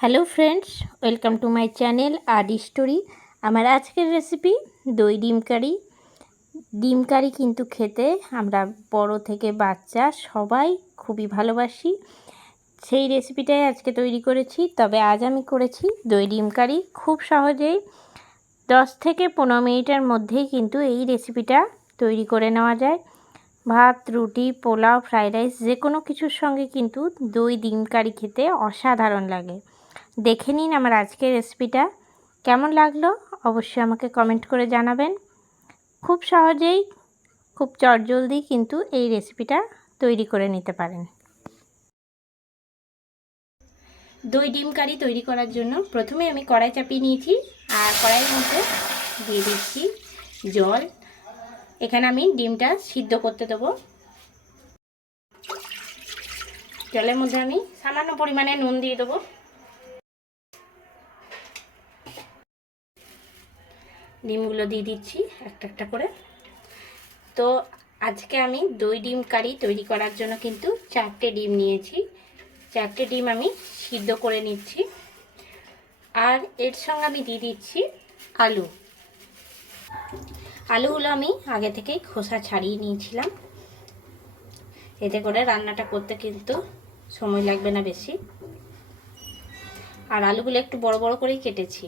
Hello friends, welcome to my channel Adi story. আমার আজকের recipe দই ডিম কারি। ডিম কারি কিন্তু খেতে আমরা বড় থেকে বাচ্চা সবাই খুবই ভালোবাসি। সেই রেসিপিটাই আজকে তৈরি করেছি, তবে আজ আমি করেছি দই ডিম কারি। খুব সহজেই দশ থেকে পনেরো মিনিটের মধ্যেই কিন্তু এই রেসিপিটা তৈরি করে নেওয়া যায়। ভাত, রুটি, পোলাও, ফ্রাইড রাইস যে কোনো কিছুর সঙ্গে কিন্তু দই ডিম কারি খেতে অসাধারণ লাগে। দেখে নিন আমার আজকের রেসিপিটা কেমন লাগল? অবশ্যই আমাকে কমেন্ট করে জানাবেন। খুব সহজেই, খুব চটজলদি কিন্তু এই রেসিপিটা তৈরি করে নিতে পারেন। দই ডিম কারি তৈরি করার জন্য প্রথমে আমি কড়াই চাপিয়ে নিয়েছি আর কড়াইয়ের মধ্যে দিয়ে দিচ্ছি জল। এখানে আমি ডিমটা সিদ্ধ করতে দেবো। জলের মধ্যে আমি সামান্য পরিমাণে নুন দিয়ে দেবো। ডিমগুলো দিয়ে দিচ্ছি একটা একটা করে। তো আজকে আমি দই ডিম কারি তৈরি করার জন্য কিন্তু চারটে ডিম নিয়েছি। চারটে ডিম আমি সিদ্ধ করে নিচ্ছি। আর এর সঙ্গে আমি দিয়ে দিচ্ছি আলু। আলুগুলো আমি আগে থেকেই খোসা ছাড়িয়ে নিয়েছিলাম। এতে করে রান্নাটা করতে কিন্তু সময় লাগবে না বেশি। আর আলুগুলো একটু বড় বড় করেই কেটেছি।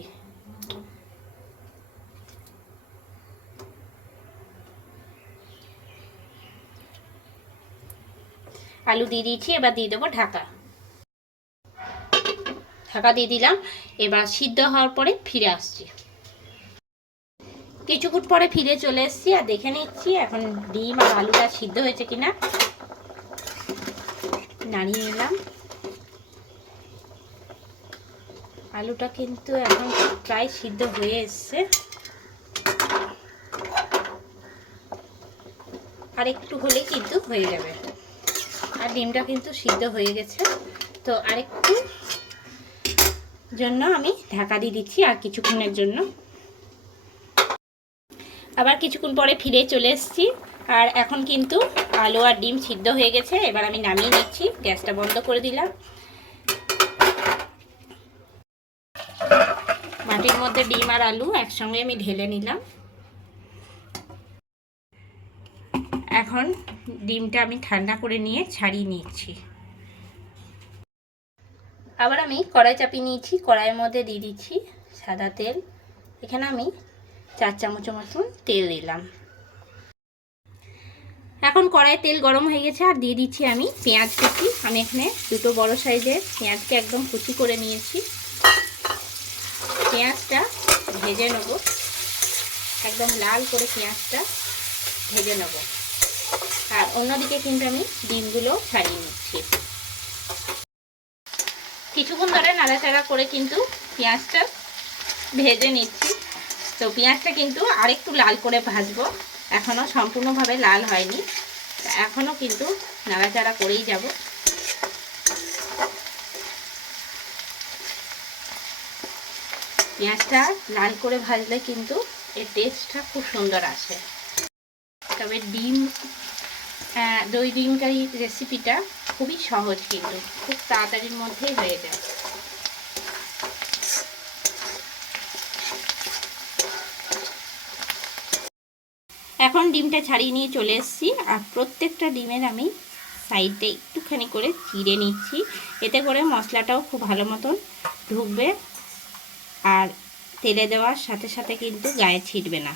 আলু দিয়ে দিয়েছি, এবার দিয়ে দেবো ঢাকা। ঢাকা দিয়ে দিলাম, এবার সিদ্ধ হওয়ার পরে ফিরে আসছি। কিছুক্ষণ পরে ফিরে চলে এসেছি, আর দেখে নিচ্ছি এখন ডিম আর আলুটা সিদ্ধ হয়েছে কিনা। নাড়িয়ে নিলাম। আলুটা কিন্তু এখন প্রায় সিদ্ধ হয়ে এসছে। আর একটু হলে কিন্তু হয়ে যাবে। আর ডিমটা কিন্তু সিদ্ধ হয়ে গেছে। তো আরেকটু জন্য আমি ঢাকা দিয়ে দিচ্ছি আর কিছুক্ষণের জন্য। আবার কিছুক্ষণ পরে ফিরে চলে এসেছি। আর এখন কিন্তু আলু আর ডিম সিদ্ধ হয়ে গেছে। এবার আমি নামিয়ে নিচ্ছি। গ্যাসটা বন্ধ করে দিলাম। মাটির মধ্যে ডিম আর আলু একসঙ্গে আমি ঢেলে নিলাম। এখন ডিমটা আমি ঠান্ডা করে নিয়ে ছাড়িয়ে নিচ্ছি। আবার আমি কড়াই চাপিয়ে নিয়েছি, কড়াইয়ের মধ্যে দিয়ে দিচ্ছি সাদা তেল। এখানে আমি চার চামচ মতন তেল দিলাম। এখন কড়াইয়ে তেল গরম হয়ে গেছে আর দিয়ে দিচ্ছি আমি পেঁয়াজ কুচি। আমি এখানে দুটো বড় সাইজের পেঁয়াজকে একদম কুচি করে নিয়েছি। পেঁয়াজটা ভেজে নেব। একদম লাল করে পেঁয়াজটা ভেজে নেব। আর অন্যদিকে কিন্তু আমি ডিমগুলো ছাড়িয়ে নিচ্ছি। কিছুক্ষণ ধরে নাড়াচাড়া করে কিন্তু পেঁয়াজটা ভেজে নিচ্ছি। তো পেঁয়াজটা কিন্তু আরেকটু লাল করে ভাজবো। এখনও সম্পূর্ণভাবে লাল হয়নি। এখনও কিন্তু নাড়াচাড়া করেই যাব। পেঁয়াজটা লাল করে ভাজলে কিন্তু এর টেস্টটা খুব সুন্দর আসে। তবে ডিম দই ডিম কারি রেসিপিটা খুবই সহজ কিন্তু, খুব তাড়াতাড়ির মধ্যেই হয়ে যায়। এখন ডিমটা ছাড়িয়ে নিয়ে চলে এসেছি, আর প্রত্যেকটা ডিমের আমি সাইডে একটুখানি করে চিড়ে নিচ্ছি। এতে করে মশলাটাও খুব ভালো মতন ঢুকবে, আর তেলে দেওয়ার সাথে সাথে কিন্তু গায়ে ছিটবে না।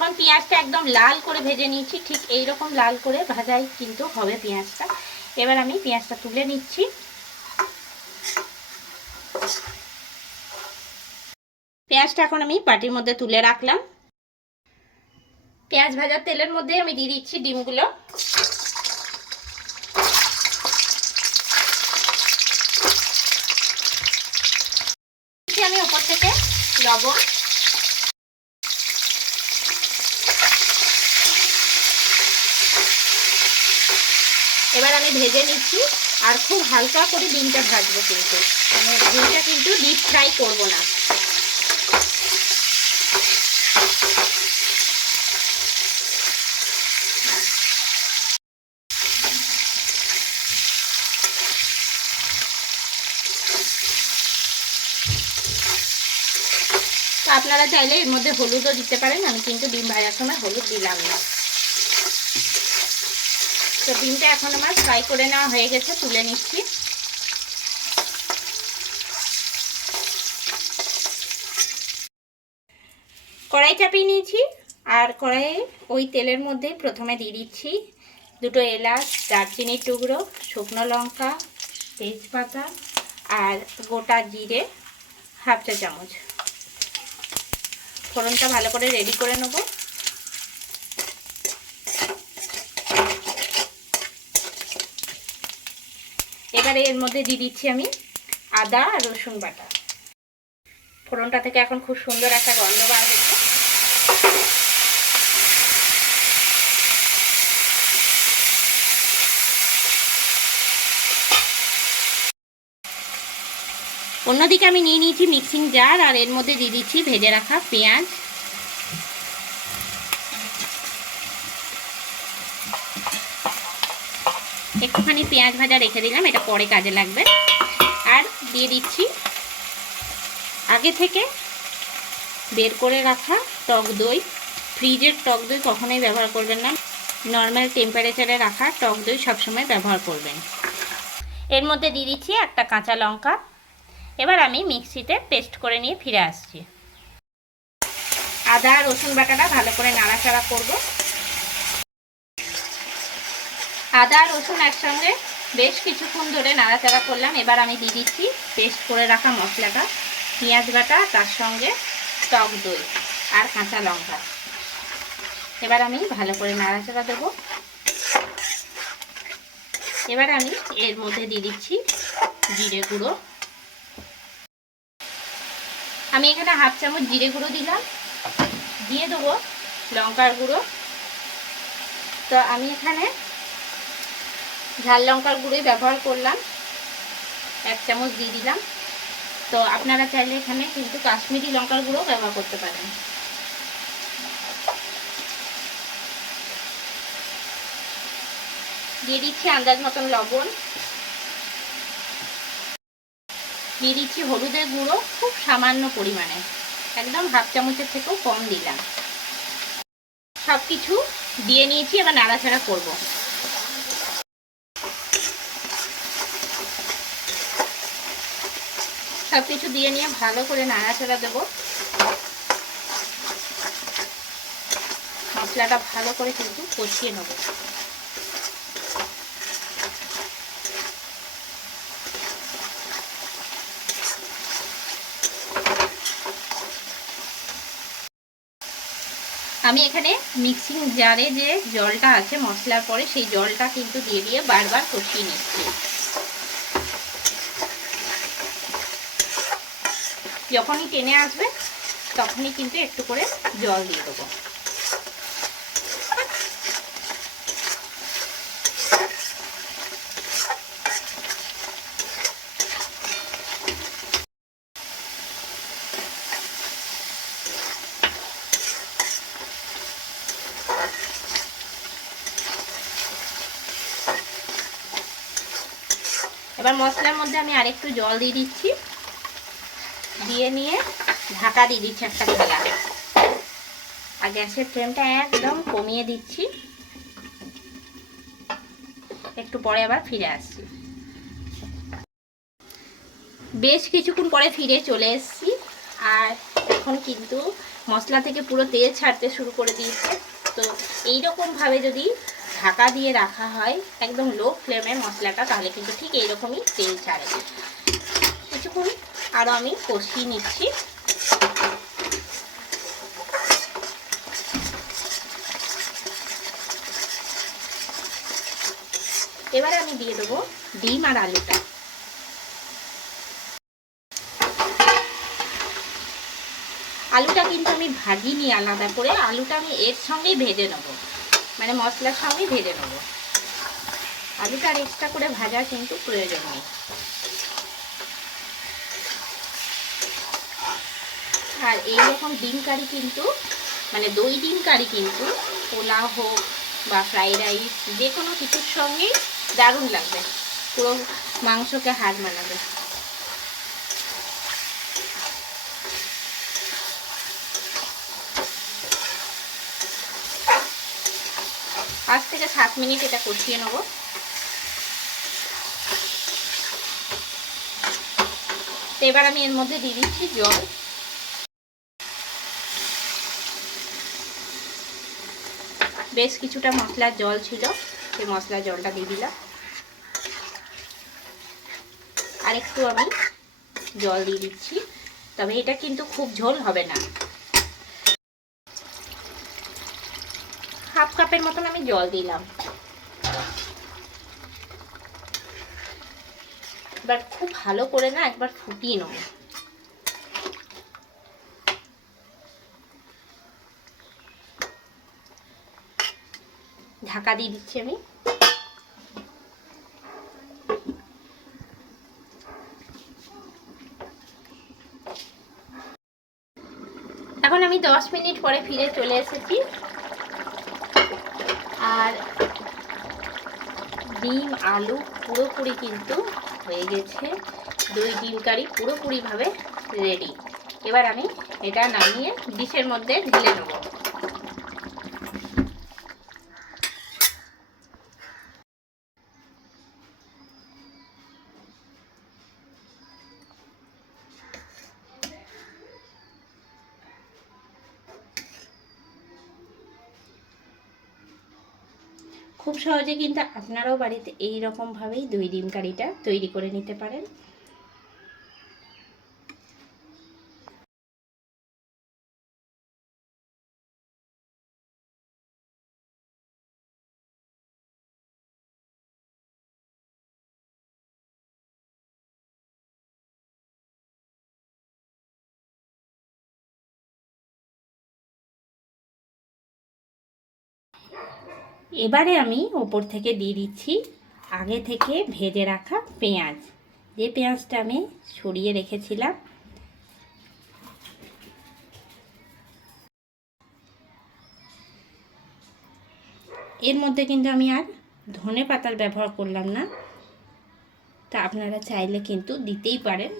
এখন পেঁয়াজটা একদম লাল করে ভেজে নিয়েছি, ঠিক এই রকম লাল করে ভাজাই কিন্তু হবে পেঁয়াজটা। এবার আমি পেঁয়াজটা তুলে নিচ্ছি। পেঁয়াজটা এখন আমি বাটির মধ্যে তুলে রাখলাম। পেঁয়াজ ভাজার তেলের মধ্যে আমি দিয়ে দিচ্ছি ডিমগুলো। আমি ওপর থেকে লবণ। ভেজে নিচ্ছি আর খুব হালকা করে ডিমটা ভাজবো কিন্তু। মানে ডিমটা কিন্তু ডিপ ফ্রাই করব না। আপনারা চাইলে এর মধ্যে হলুদও দিতে পারেন, আমি কিন্তু ডিম ভাজার সময় হলুদ দিলাম না। তো ডিমটা এখন আমার ফ্রাই করে নেওয়া হয়ে গেছে, তুলে নিচ্ছি। কড়াই চাপিয়ে নিয়েছি, আর কড়াইয়ে ওই তেলের মধ্যে প্রথমে দিয়ে দিচ্ছি দুটো এলাচ, দারচিনির টুকরো, শুকনো লঙ্কা, তেজপাতা, আর গোটা জিরে, হাফ চা চামচ। ফোড়নটা ভালো করে রেডি করে নেব। এবারে এর মধ্যে দিয়ে দিচ্ছি আমি আদা আর রসুন বাটা। ফোড়নটা থেকে এখন খুব সুন্দর একটা গন্ধ বার হচ্ছে। অন্যদিকে আমি নিয়ে নিয়েছি মিক্সিং জার আর এর মধ্যে দিয়ে দিচ্ছি ভেজে রাখা পেঁয়াজ। একটুখানি পেঁয়াজ ভাজা রেখে দিলাম, এটা পরে কাজে লাগবে। আর দিয়ে দিচ্ছি আগে থেকে বের করে রাখা টক দই। ফ্রিজের টক দই কখনোই ব্যবহার করবেন না। নর্মাল টেম্পারেচারে রাখা টক দই সবসময় ব্যবহার করবেন। এর মধ্যে দিয়ে দিচ্ছি একটা কাঁচা লঙ্কা। এবার আমি মিক্সিতে পেস্ট করে নিয়ে ফিরে আসছি। আদা, রসুন বাটাটা ভালো করে নাড়াচাড়া করব। আদা, রসুন একসঙ্গে বেশ কিছুক্ষণ ধরে নাড়াচাড়া করলাম। এবার আমি দিয়ে দিচ্ছি পেস্ট করে রাখা মশলাটা, পেঁয়াজ বাটা, তার সঙ্গে টক দই আর কাঁচা লঙ্কা। এবার আমি ভালো করে নাড়াচাড়া দেবো। এবার আমি এর মধ্যে দিয়ে দিচ্ছি জিরে গুঁড়ো। আমি এখানে হাফ চামচ জিরে গুঁড়ো দিলাম। দিয়ে দেবো লঙ্কার গুঁড়ো। তো আমি এখানে ঝাল লঙ্কার গুঁড়োই ব্যবহার করলাম। এক চামচ দিয়ে দিলাম। তো আপনারা চাইলে এখানে কিন্তু কাশ্মীরি লঙ্কার গুঁড়ো ব্যবহার করতে পারেন। দিয়ে দিচ্ছি আন্দাজ মতন লবণ। দিয়ে দিচ্ছি হলুদের গুঁড়ো খুব সামান্য পরিমাণে। একদম হাফ চামচের থেকেও কম দিলাম। সব কিছু দিয়ে নিয়েছি, এবার নাড়াচাড়া করব। সব কিছু দিয়ে নিয়ে ভালো করে নাড়াচাড়া দেব। মশলাটা ভালো করে কিন্তু কষিয়ে নেব। আমি এখানে মিক্সিং জারে যে জলটা আছে মশলার পরে, সেই জলটা কিন্তু দিয়ে দিয়ে বারবার কষিয়ে নিচ্ছি। যখনই টেনে আসবে, তখনই কিন্তু একটু করে জল দিয়ে দেবো। এবার মশলার মধ্যে আমি আরেকটু জল দিয়ে দিচ্ছি। দিয়ে নিয়ে ঢাকা দিয়ে দিচ্ছি একটা থালা। আর গ্যাসের ফ্লেমটা একদম কমিয়ে দিচ্ছি। একটু পরে আবার ফিরে আসছি। বেশ কিছুক্ষণ পরে ফিরে চলে এসেছি। আর এখন কিন্তু মশলা থেকে পুরো তেল ছাড়তে শুরু করে দিয়েছে। তো এইরকমভাবে যদি ঢাকা দিয়ে রাখা হয়, একদম লো ফ্লেমে মশলাটা, তাহলে কিন্তু ঠিক এইরকমই তেল ছাড়ে। কিছুক্ষণ আরও আমি কষিয়ে নিচ্ছি। এবারে আমি দিয়ে দেবো ডিম আর আলুটা। আলুটা কিন্তু আমি ভাজিনি আলাদা করে, আলুটা আমি এর সঙ্গেই ভেজে নেব। মানে মশলার সঙ্গেই ভেজে নেব। আলুটা আর এক্সট্রা করে ভাজার কিন্তু প্রয়োজন নেই। আর এই রকম ডিম কারি কিন্তু মানে দই ডিম কারি কিন্তু পোলাও হোক বা ফ্রাইড রাইস, যে কোনো কিছুর সঙ্গে দারুণ লাগবে। পুরো মাংসকে হার মানাবে। পাঁচ থেকে সাত মিনিট এটা কষিয়ে নেব। এবার আমি এর মধ্যে দিয়ে দিচ্ছি জল। বেশ কিছুটা মশলার জল ছিল, সেই মশলার জলটা দিয়ে দিলাম। আর একটু আমি জল দিয়ে দিচ্ছি, তবে এটা কিন্তু খুব ঝোল হবে না। হাফ কাপের মতন আমি জল দিলাম। এবার খুব ভালো করে না একবার ফুটিয়ে নেব। ঢাকা দিয়ে দিচ্ছি আমি। এখন আমি দশ মিনিট পরে ফিরে চলে এসেছি। আর ডিম, আলু পুরোপুরি কিন্তু হয়ে গেছে। দই ডিম কারি পুরোপুরিভাবে রেডি এবার আমি এটা নামিয়ে ডিশের মধ্যে ঢেলে নেব। খুব সহজে কিন্তু আপনারাও বাড়িতে এই রকমভাবেই দই ডিম কারিটা তৈরি করে নিতে পারেন। এবারে আমি ওপর থেকে দিয়ে দিচ্ছি আগে থেকে ভেজে রাখা পেঁয়াজ। যে পেঁয়াজটা আমি সরিয়ে রেখেছিলাম। এর মধ্যে কিন্তু আমি আর ধনে পাতার ব্যবহার করলাম না। তা আপনারা চাইলে কিন্তু দিতেই পারেন।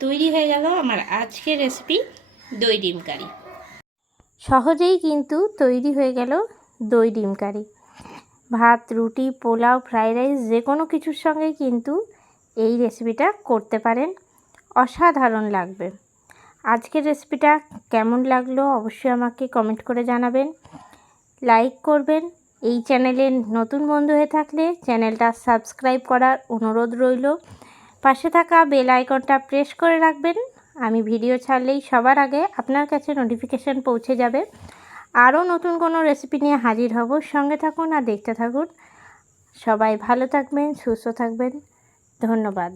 তৈরি হয়ে গেল আমার আজকের রেসিপি দই ডিম কারি। সহজেই কিন্তু তৈরি হয়ে গেল দই ডিম কারি। ভাত, রুটি, পোলাও, ফ্রাইড রাইস যে কোনো কিছুর সঙ্গে কিন্তু এই রেসিপিটা করতে পারেন। অসাধারণ লাগবে। আজকের রেসিপিটা কেমন লাগল অবশ্যই আমাকে কমেন্ট করে জানাবেন। লাইক করবেন। এই চ্যানেলে নতুন বন্ধু হয়ে থাকলে চ্যানেলটা সাবস্ক্রাইব করার অনুরোধ রইল। পাশে থাকা বেল আইকনটা প্রেস করে রাখবেন। আমি ভিডিও ছাড়লেই সবার আগে আপনার কাছে নোটিফিকেশান পৌঁছে যাবে। আরও নতুন কোনো রেসিপি নিয়ে হাজির হব। সঙ্গে থাকুন আর দেখতে থাকুন। সবাই ভালো থাকবেন, সুস্থ থাকবেন। ধন্যবাদ।